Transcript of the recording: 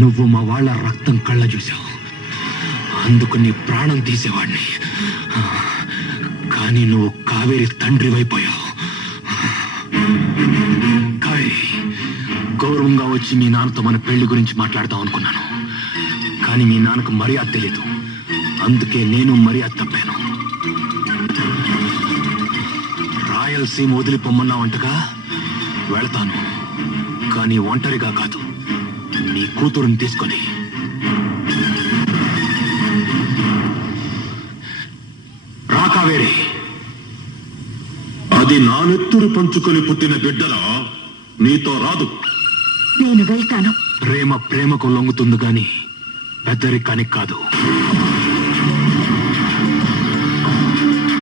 నువ్వు మా వాళ్ళ రక్తం కళ్ళ చూసావు, అందుకు నీ ప్రాణం తీసేవాడిని. కానీ నువ్వు కావేరి తండ్రివైపోయావు. కావేరి, గౌరవంగా వచ్చి మీ నాన్నతో మన పెళ్లి గురించి మాట్లాడదాం అనుకున్నాను. కానీ మీ నాన్నకు మర్యాద తెలియదు, అందుకే నేను మర్యాద తప్పాను. రాయలసీమ వదిలిపోమ్మన్నావంటగా, వెళతాను. కానీ ఒంటరిగా కాదు, నీ కూతురుని తీసుకొని. రా కావేరి. అది నా నెత్తురు పంచుకొని పుట్టిన బిడ్డరా, నీతో రాదు. నేను వెళ్తాను. ప్రేమ ప్రేమకు లొంగుతుంది గాని పెద్దరికానికి కాదు.